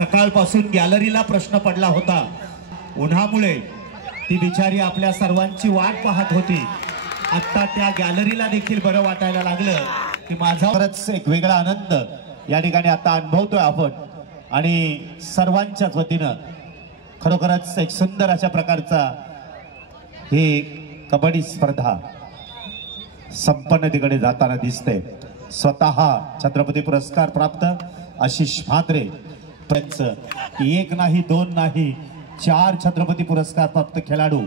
सकाळपासून गॅलरीला प्रश्न पडला होता, उन्हामुळे ती बिचारी आपल्या सर्वांची वाट पाहत होती। आता त्या गॅलरीला देखील बरं वाटायला लागलं की माझा खरंच एक वेगळा आनंद या ठिकाणी आता अनुभवतोय आपण। आणि सर्वांच्याच वतीनं खरोखरच एक सुंदर अशा प्रकारचा ही कबड्डी स्पर्धा संपन्नतेकडे जाताना दिसते। स्वतः छत्रपती पुरस्कार प्राप्त आशिष म्हात्रे एक नाही दोन नाही 4 छत्रपती पुरस्कार प्राप्त खेळाडू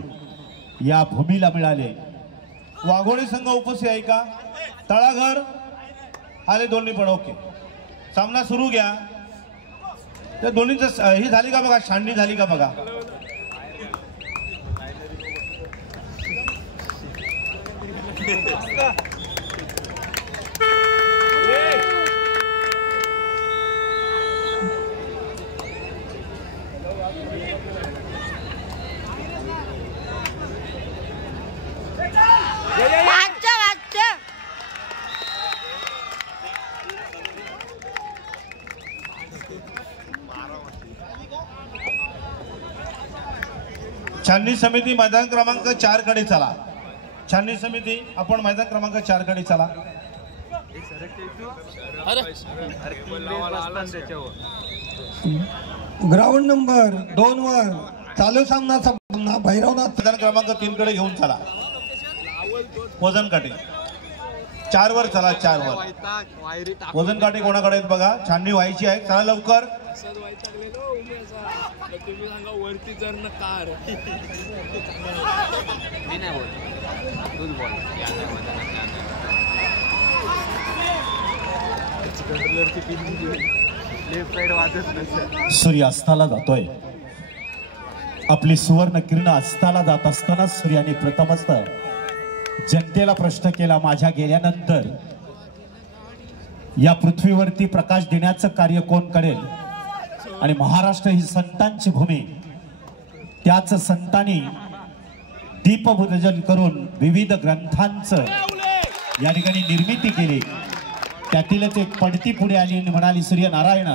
या भूमीला मिळाले। वाघोडी संघ उपस्थित आहे का? तळाघर आले दोन्ही पण ओके। सामना सुरू घ्या। त्या दोन्हीचं ही झाली का बघा, छाननी झाली का बघा। छाननी समिती मैदान क्रमांक 4 कडे चला। छाननी समिती आपण मैदान क्रमांक 4 कडे चला। ग्राउंड नंबर 2 वर चालू सामना भैरवनाथ मैदान क्रमांक 3 कडे घेऊन चला। वजन काटे 4 वर चला, 4 वर वजन काटे कोणाकडे आहेत बघा। छाननी व्हायची आहे, चला लवकर। वरती जर न कार मी नाही बोल तूच बोल लेफ्ट साइड वाजत नसेल। सूर्य अस्ताला जातोय, आपली सुवर्ण किरण अस्ताला जात असताना सूर्याने प्रथमच जनतेला प्रश्न केला, माझ्या गेल्यानंतर या पृथ्वीवरती प्रकाश देण्याचं कार्य कोण करेल? आणि महाराष्ट्र ही संतांची भूमी, त्याच संतांनी दीपपूजन करून विविध ग्रंथांचं या ठिकाणी निर्मिती केली। त्यातीलच एक पडती पुढे आली आणि म्हणाली, सूर्यनारायण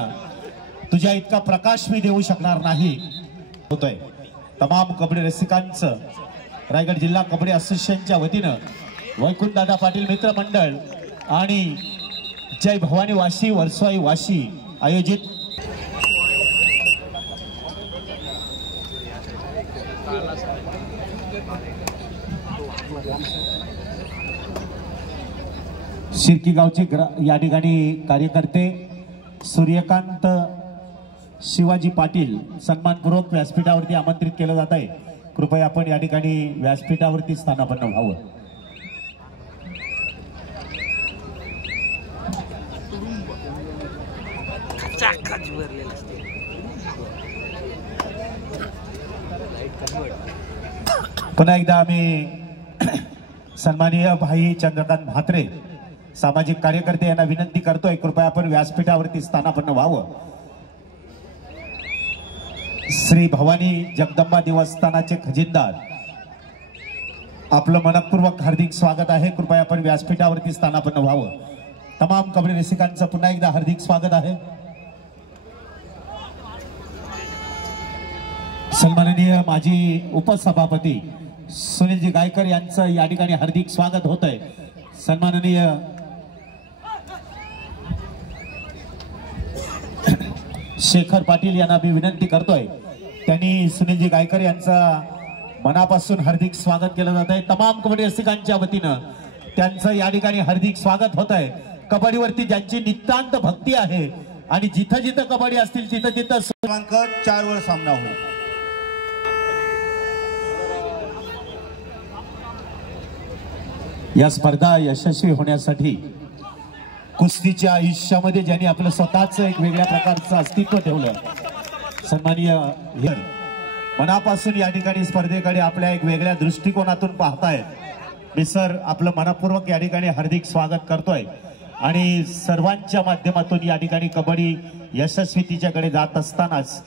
तुझ्या इतका प्रकाश मी देऊ शकणार नाही। होतोय तमाम कबड्डी रसिकांचं रायगड जिल्हा कबड्डी असोसिएशनच्या वतीनं वैकुंठदादा पाटील मित्र मंडळ आणि जय भवानी वाशी वर्सोई वाशी आयोजित शिर्की गावचे या ठिकाणी कार्यकर्ते सूर्यकांत शिवाजी पाटील सन्मानपूर्वक व्यासपीठावरती आमंत्रित केलं जात आहे। कृपया आपण या ठिकाणी व्यासपीठावरती स्थानापन्न व्हावं। पुन्हा एकदा आम्ही सन्माननीय भाई चंद्रकांत म्हात्रे सामाजिक कार्यकर्ते यांना विनंती करतोय, कृपया आपण व्यासपीठावरती स्थानापन्न व्हावं। श्री भवानी जगदंबा देवस्थानाचे खजिनदार आपलं मनपूर्वक हार्दिक स्वागत आहे। कृपया आपण व्यासपीठावरती स्थानापन्न व्हावं। तमाम कबड्डी रसिकांचं पुन्हा एकदा हार्दिक स्वागत आहे। सन्माननीय माजी उपसभापती सुनीलजी गायकर यांचं या ठिकाणी हार्दिक स्वागत होत आहे। सन्माननीय शेखर पाटील यांना मी विनंती करतोय, त्यांनी सुनीलजी गायकर यांचा मनापासून हार्दिक स्वागत केलं जात आहे। तमाम कबड्डी रसिकांच्या वतीनं त्यांचं या ठिकाणी हार्दिक स्वागत होत आहे। कबड्डीवरती ज्यांची नितांत भक्ती आहे आणि जिथं जिथं कबड्डी असतील तिथं तिथं क्रमांक 4 वर सामना होईल। या स्पर्धा यशस्वी होण्यासाठी कुस्तीच्या आयुष्यामध्ये ज्यांनी आपलं स्वतःच एक वेगळ्या प्रकारचं अस्तित्व ठेवलं, सन्माननीय मनापासून या ठिकाणी स्पर्धेकडे आपल्या एक वेगळ्या दृष्टिकोनातून पाहतायत मी सर आपलं मनपूर्वक या ठिकाणी हार्दिक स्वागत करतोय। आणि सर्वांच्या माध्यमातून या ठिकाणी कबड्डी यशस्वीतेच्याकडे जात असतानाच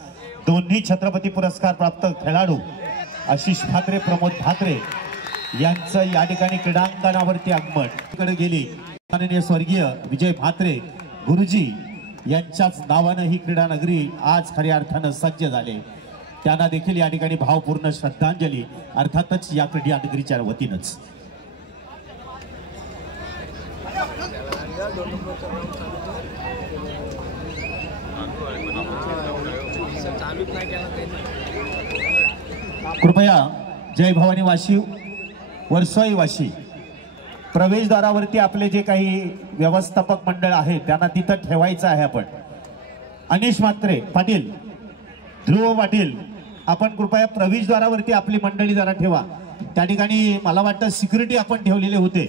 दोन्ही छत्रपती पुरस्कार प्राप्त खेळाडू आशिष म्हात्रे प्रमोद म्हात्रे यांचं या ठिकाणी क्रीडांगणावरती आगमन कडे गेली। माननीय स्वर्गीय विजय म्हात्रे गुरुजी यांच्याच नावानं ही क्रीडा नगरी आज खऱ्या अर्थानं सज्ज झाले. त्यांना देखील या ठिकाणी भावपूर्ण श्रद्धांजली अर्थातच या क्रीडा नगरीच्या वतीनंच. कृपया जय भवानी वाशी वर्सोई वाशी प्रवेशद्वारावरती आपले जे काही व्यवस्थापक मंडळ आहे त्यांना तिथं ठेवायचं आहे. आपण अनिश म्हात्रे पाटील, ध्रुव पाटील, आपण कृपया प्रवेशद्वारावरती आपली मंडळी जरा ठेवा. त्या ठिकाणी मला वाटतं सिक्युरिटी आपण ठेवलेले होते,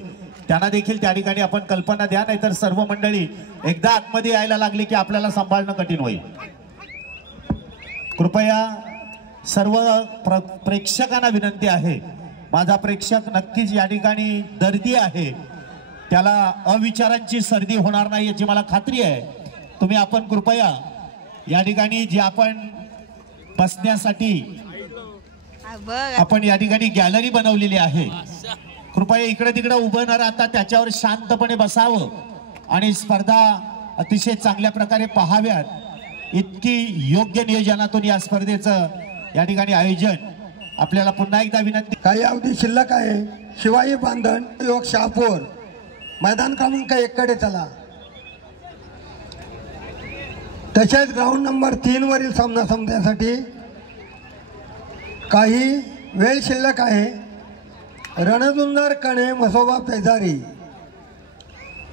त्यांना देखील त्या ठिकाणी आपण कल्पना द्या, नाहीतर सर्व मंडळी एकदा आतमध्ये यायला लागली की आपल्याला सांभाळणं कठीण होईल. कृपया सर्व प्रेक्षकांना विनंती आहे, माझा प्रेक्षक नक्कीच या ठिकाणी दर्दी आहे, त्याला अविचारांची सर्दी होणार नाही याची मला खात्री आहे. तुम्ही आपण कृपया या ठिकाणी जे आपण बसण्यासाठी आपण या ठिकाणी गॅलरी बनवलेली आहे, कृपया इकडे तिकडे उभं न राहता त्याच्यावर शांतपणे बसावं आणि स्पर्धा अतिशय चांगल्या प्रकारे पाहाव्यात. इतकी योग्य नियोजनातून या स्पर्धेचं या ठिकाणी आयोजन आपल्याला पुन्हा एकदा विनंती. काही अवधी शिल्लक आहे. शिवाई बांधण युवक शहापूर मैदान क्रमांक 1 कडे चला. तसेच ग्राउंड नंबर 3 वरील सामना संपण्यासाठी काही वेळ शिल्लक आहे. रणजुंदर कणे मसोबा पेजारी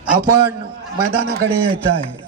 आपण मैदानाकडे यायचं आहे.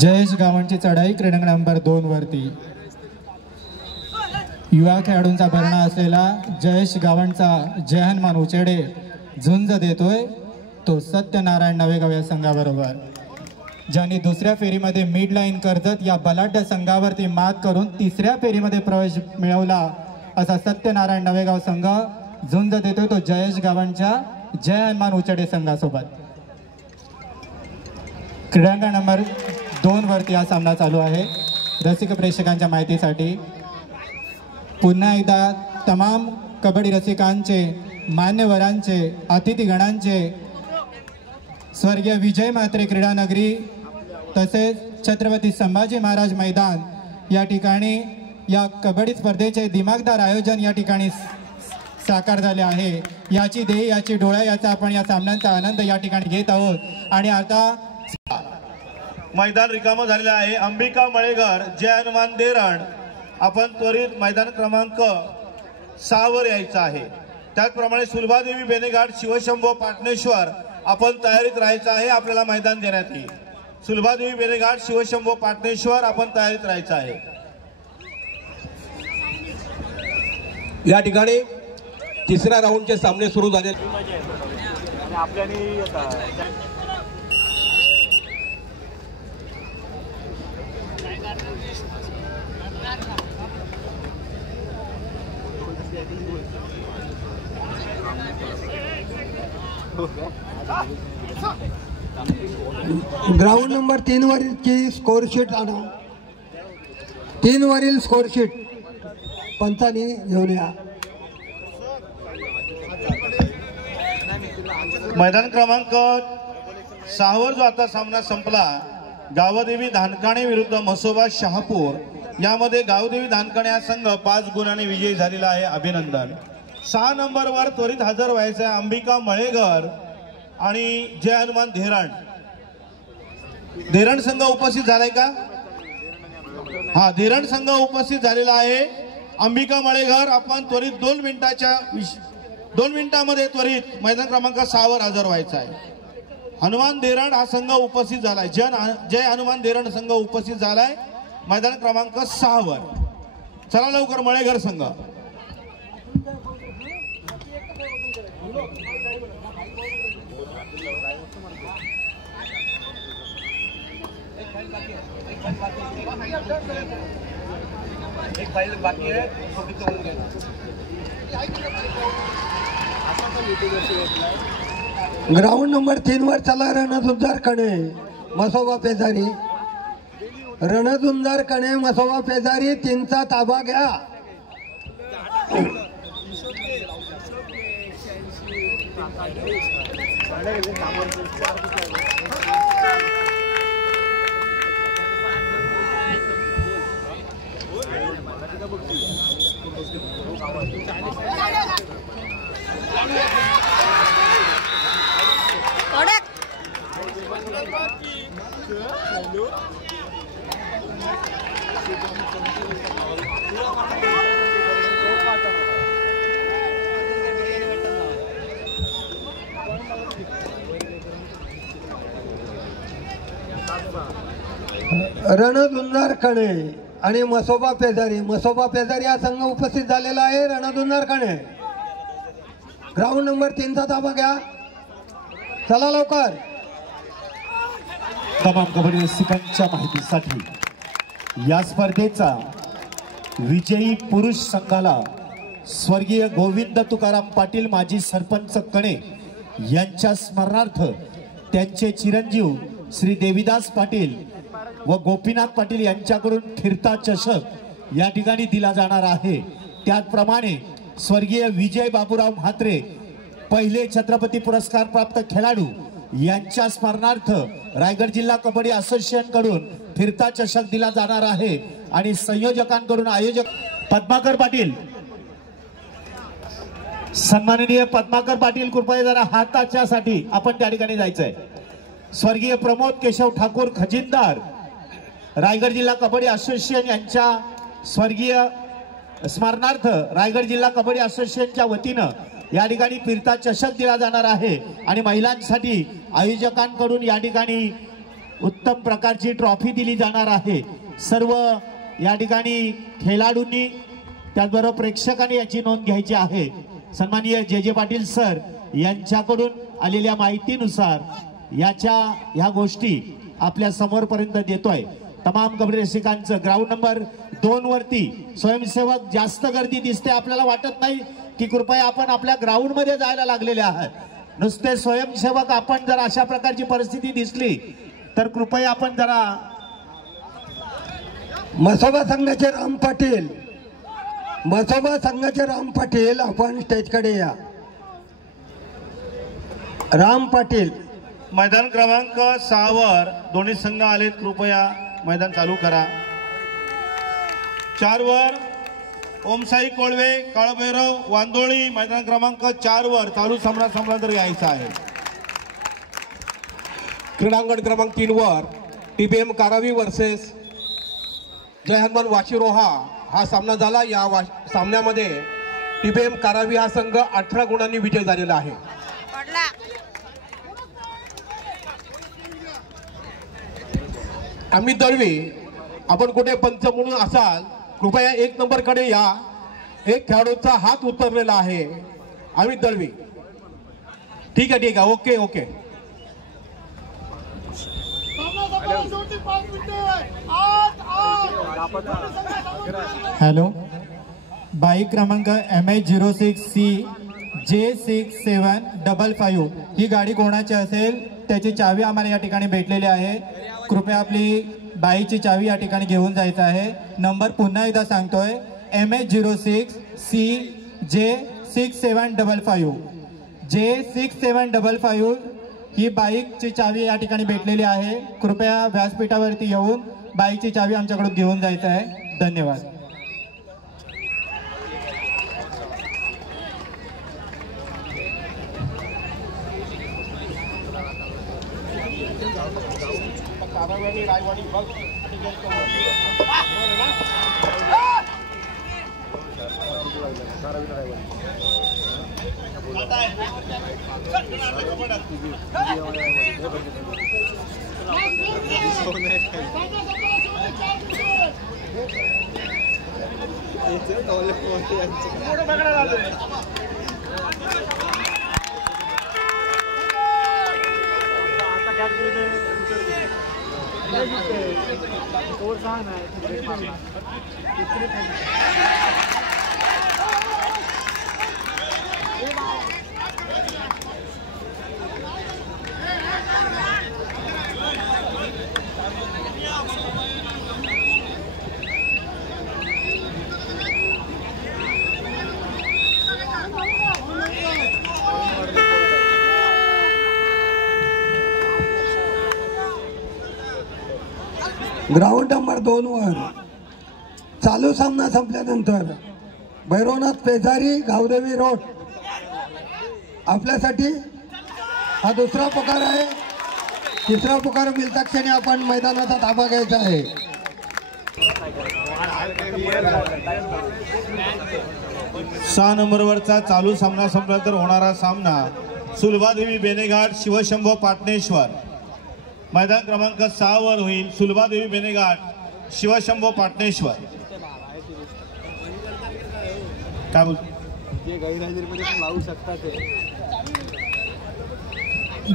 जयेश गावांची चढाई क्रीडांगण नंबर 2 वरती युवा खेळाडूंचा भरणा असलेला जयेश गावांचा जय हनुमान उचेडे झुंज देतोय तो सत्यनारायण नवेगाव या संघाबरोबर, ज्यांनी दुसऱ्या फेरीमध्ये मिड लाईन कर्जत या बलाढ्य संघावरती मात करून तिसऱ्या फेरीमध्ये प्रवेश मिळवला असा सत्यनारायण नवेगाव संघ झुंज देतोय तो जयेश गावांच्या जय हनुमान उचेडे संघासोबत. क्रीडांगण नंबर 2 वरती हा सामना चालू आहे. रसिक प्रेक्षकांच्या माहितीसाठी पुन्हा एकदा तमाम कबड्डी रसिकांचे, मान्यवरांचे, अतिथीगणांचे स्वर्गीय विजय म्हात्रे क्रीडा नगरी तसेच छत्रपती संभाजी महाराज मैदान या ठिकाणी या कबड्डी स्पर्धेचे दिमागदार आयोजन या ठिकाणी साकार झाले आहे. याची देही, याची डोळा, याचा आपण या सामन्यांचा आनंद या ठिकाणी घेत आहोत. आणि आता मैदान रिकामं झालेलं आहे. अंबिका मळेघर, जय हनुमान देरण आपण त्वरित मैदान क्रमांक 6 वर यायचं आहे. त्याचप्रमाणे सुलभादेवी बेनेघाट, शिवशंभो पाटणेश्वर आपण तयारीत राहायचं आहे. आपल्याला मैदान देण्यात येईल. सुलभादेवी बेनेघाट, शिवशंभो पाटणेश्वर आपण तयारीत राहायचं आहे. या ठिकाणी तिसऱ्या राऊंडचे सामने सुरू झाले. ग्राउंड नंबर 3 वरील स्कोर शीट आणा. 3 वरील स्कोर शीट पंचांनी घेऊन या. मैदान क्रमांक 6 वर जो आता सामना संपला, गावदेवी धानकाणे विरुद्ध मसोबा शहापूर, यामध्ये गावदेवी धानकाणे हा संघ 5 गुणांनी विजयी झालेला आहे. अभिनंदन. 6 नंबरवर त्वरित हजर व्हायचं आहे अंबिका मळेघर आणि जय हनुमान धेरण. धेरण संघ उपस्थित झालाय का? हा, धेरण संघ उपस्थित झालेला आहे. अंबिका मळेघर आपण त्वरित 2 मिनिटाच्या 2 मिनिटांमध्ये त्वरित मैदान क्रमांक 6 वर हजर व्हायचा आहे. हनुमान देरड हा संघ उपस्थित झालाय. जय हनुमान देरड संघ उपस्थित झालाय मैदान क्रमांक 6 वर. चला लवकर मळेघर संघ. ग्राउंड नंबर 3 वर चला रणझुंजार कणे मसोबा पेजारी. रणझुंजार कणे मसोबा पेजारी 3चा ताबा घ्या. रणझुंजार कणे आणि मसोबा पेजारी हा संघ उपस्थित झालेला आहे. रणझुंजार कणे ग्राउंड नंबर 3चा ताबा घ्या. चला लवकर. तमाम कबड्डी रसिकांच्या माहितीसाठी या स्पर्धेचा विजयी पुरुष संघाला स्वर्गीय गोविंद तुकाराम पाटील माजी सरपंच कणे यांच्या स्मरणार्थ त्यांचे चिरंजीव श्री देवीदास पाटील व गोपीनाथ पाटील यांच्याकडून फिरता चषक या ठिकाणी दिला जाणार आहे. त्याचप्रमाणे स्वर्गीय विजय बाबूराव म्हात्रे पहिले छत्रपती पुरस्कार प्राप्त खेळाडू यांच्या स्मरणार्थ रायगड जिल्हा कबड्डी असोसिएशन कडून फिरता चषक दिला जाणार आहे. आणि संयोजकांकडून आयोजक पद्माकर पाटील, सन्माननीय पद्माकर पाटील कृपया जरा हाताच्या साठी आपण त्या ठिकाणी जायचंय. स्वर्गीय प्रमोद केशव ठाकूर खजिनदार रायगड जिल्हा कबड्डी असोसिएशन यांच्या स्वर्गीय स्मरणार्थ रायगड जिल्हा कबड्डी असोसिएशनच्या वतीनं या ठिकाणी फिरता चषक दिला जाणार आहे. आणि महिलांसाठी आयोजकांकडून या ठिकाणी उत्तम प्रकारची ट्रॉफी दिली जाणार आहे. सर्व या ठिकाणी खेळाडूंनी त्याचबरोबर प्रेक्षकांनी याची नोंद घ्यायची आहे. सन्माननीय जे पाटील सर यांच्याकडून आलेल्या माहितीनुसार ह्या गोष्टी आपल्या समोरपर्यंत देतोय. तमाम कबड्डी रसिकांचं ग्राउंड नंबर 2 वरती स्वयंसेवक जास्त गर्दी दिसते. आपल्याला वाटत नाही की कृपया आपण आपल्या ग्राउंड मध्ये जायला लागलेले आहात. नुसते स्वयंसेवक आपण जर अशा प्रकारची परिस्थिती दिसली तर कृपया आपण जरा. मसोबा संघाचे राम पाटील आपण स्टेजकडे या. राम पाटील मैदान क्रमांक 6 वर दोन्ही संघ आलेत. कृपया मैदान चालू करा. 4 वर ओमसाई कोळवे काळभैरव वांदोळी मैदान क्रमांक 4 वर चालू सम्राट यायचा आहे. क्रीडांगण क्रमांक 3 वर टीबीएम कारावी वर्सेस जय हनुमान वाशिरोहा हा सामना झाला. या सामन्यामध्ये टीबीएम कारावी हा संघ 18 गुणांनी विजय झालेला आहे. अमित दळवी आपण कुठे पंच म्हणून असाल कृपया 1 नंबर कडे या. एक खेळाडूचा हात उतरलेला आहे. अमित दळवी ठीक आहे ओके. हॅलो, बाईक क्रमांक MH06C J6755 ही गाडी कोणाची असेल त्याची चावी आम्हाला या ठिकाणी भेटलेली आहे. कृपया आपली बाईकची चावी या ठिकाणी घेऊन जायचं आहे. नंबर पुन्हा एकदा सांगतोय MH06C J6755 ही बाईकची चावी या ठिकाणी भेटलेली आहे. कृपया व्यासपीठावरती येऊन बाईकची चावी आमच्याकडून घेऊन जायचं आहे. धन्यवाद. ग्राउंड नंबर 2 वर चालू सामना संपल्यानंतर भैरवनाथ पेजारी गावदेवी रोड आपल्यासाठी हा दुसरा पुकार आहे. तिसरा पुकार मिळता क्षणी आपण मैदानाचा ताबा घ्यायचा आहे. सहा नंबरवरचा चालू सामना संपल्यानंतर होणारा सामना सुलभादेवी बेनेघाट शिवशंभो पाटणेश्वर. मैदान क्रमांक 6 वर होईल. सुलभादेवी बेनेघाट शिवशंभो पाटणेश्वर. काय बोल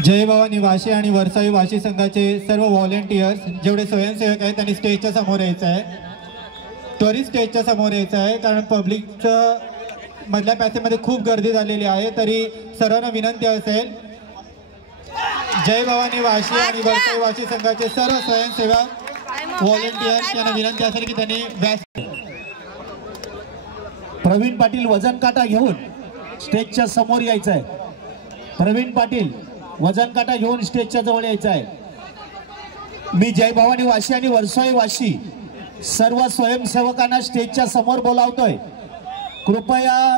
जय भवानी वाशी आणि वरसाई वाशी संघाचे सर्व व्हॉलेंटियर्स जेवढे स्वयंसेवक आहेत त्यांनी स्टेजच्या समोर यायचं आहे. त्वरित स्टेजच्या समोर यायचं आहे कारण पब्लिकचं मधल्या पॅसेजमध्ये खूप गर्दी झालेली आहे. तरी सर्वांना विनंती असेल जय भवानी वाशी आणि वरसाई वाशी संघाचे सर्व स्वयंसेवक व्हॉलेंटियर्स यांना विनंती असेल की त्यांनी व्यास. प्रवीण पाटील वजन काटा घेऊन स्टेजच्या समोर यायचं आहे. प्रवीण पाटील वजन काटा घेऊन स्टेजच्या जवळ यायचं आहे. मी जय भवानी वाशी आणि वरसाई वाशी सर्व स्वयंसेवकांना स्टेजच्या समोर बोलावतोय. कृपया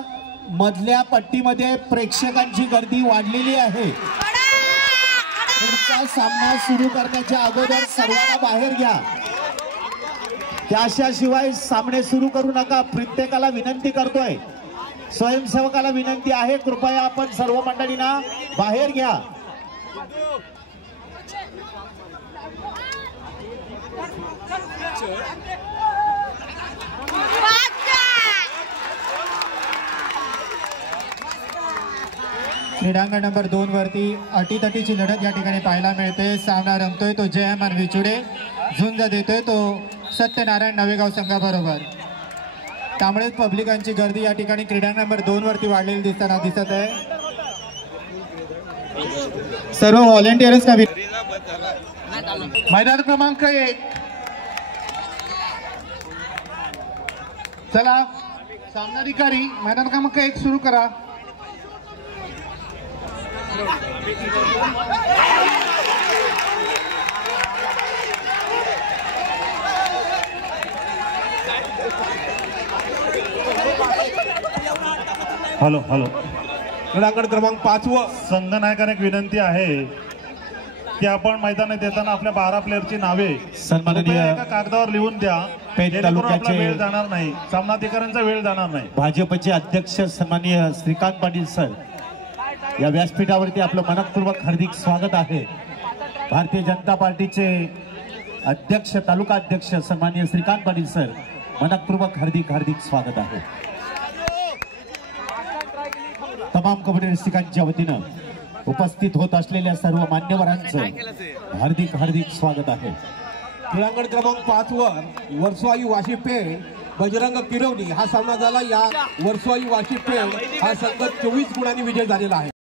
मधल्या पट्टीमध्ये प्रेक्षकांची गर्दी वाढलेली आहे. पुढचा सामना सुरू करण्याच्या अगोदर सर्वांना बाहेर घ्या. त्याशिवाय सामने सुरू करू नका. प्रत्येकाला विनंती करतोय. स्वयंसेवकाला विनंती आहे कृपया आपण सर्व मंडळींना बाहेर घ्या. क्रीडांगण नंबर 2 वरती अटीतटीची लढत या ठिकाणी पाहायला मिळते. सामना रंगतोय तो जयमान विचुडे. झुंज देतोय तो सत्यनारायण नवेगाव संघाबरोबर. त्यामुळे पब्लिकांची गर्दी या ठिकाणी क्रीडांगण नंबर 2 वरती वाढलेली दिसत आहे. सर्व व्हॉलेंटियर्स का मैदान क्रमांक 1 चला सामनाधिकारी मैदान क्रमांक 1 सुरू करा. Hello hello. क्रीडांगण क्रमांक 5 व संघनायकाने एक विनंती आहे की आपण मैदानात येताना आपल्या 12 प्लेयरची नावे सन्माननीय एका कागदावर लिहून द्या. पेठ जेणेकरून आपला तालुक्याचे वेळ जाणार नाही. सामनाधिकाऱ्यांचा वेळ जाणार नाही. भाजपचे अध्यक्ष सन्माननीय श्रीकांत पाटील सर या व्यासपीठावरती आपलं मनपूर्वक हार्दिक स्वागत आहे. भारतीय जनता पार्टीचे अध्यक्ष तालुका अध्यक्ष सन्माननीय श्रीकांत पाटील सर मनपूर्वक हार्दिक स्वागत आहे. तमाम कबड्डी रसिकांच्या वतीनं उपस्थित होत असलेल्या सर्व मान्यवरांचं हार्दिक स्वागत आहे. क्रीडांगण क्रमांक 5 वर वरसाई वाशी पेठ बजरंग किरवणी हा सामना झाला. या वरसाई वाशी पेठ हा संघ 24 गुणांनी विजय झालेला आहे.